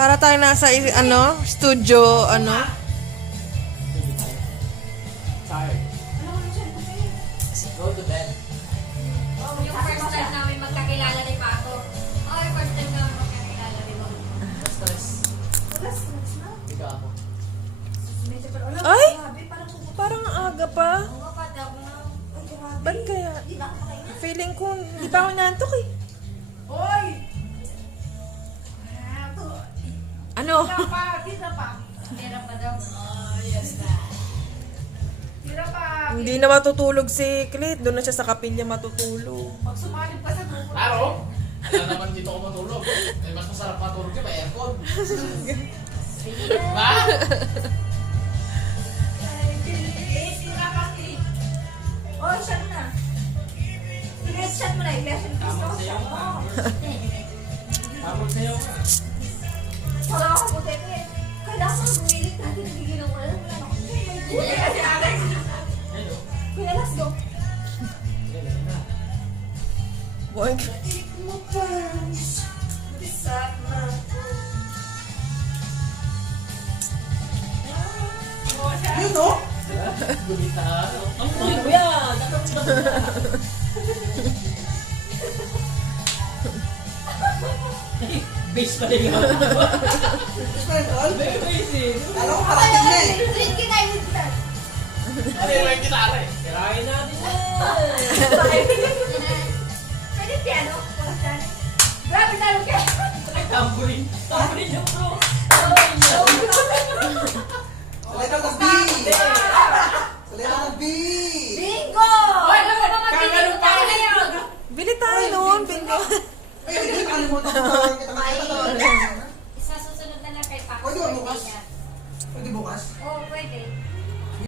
Para tayo nasa, studio, Tired. Go to bed. Yung first time namin magkakilala ni Pato. Oh, yung first time namin magkakilala ni Mom. Stress. Ikaw ako. Ay! Parang aga pa. Ba't kaya? Feeling ko, hindi pa ako nantok eh. Hoy! Ano? Tira pa. Pera pa daw. Tira pa. Hindi na matutulog si Clit. Doon na siya sa kapilya matutulog. Pag sumalip pa sa grupo. Claro! Alam naman dito ako matulog. Eh, mas masarap matulog ka, may aircon. Ba? Tira pa, Kate. Oh, shot na. Shot mo na. Ilesson please Tama ako. sa'yo Shot ka. mo. Tama sa'yo ka. Wala ako puti ko eh. Kailangan ko gumilit natin. Nagigilang ko. Wala na ako. Hindi kasi Alex. Hello. Kuya, let's go. Hello na. Boink. Yun o? Gulitan. Ang kuya ko yan. Base pa rin ako. Very basic. Drink kita yun kita. Ano yung may gitara eh? Kirain natin Pwede piano? Wala piano. Grabe talo kaya. Ay, tambourine. Tambourine yung bro. Salita ng B! Salita ng B! Bingo! Hoy, ano ba magpipili tayo ngayon? Bili tayo noon, bingo. Ay, hindi nakalimutan ko tawagin kita ngayon. Isa susunod na lang kay Paco. Pwede ba bukas? birthday niya. Pwede bukas? Oo, pwede.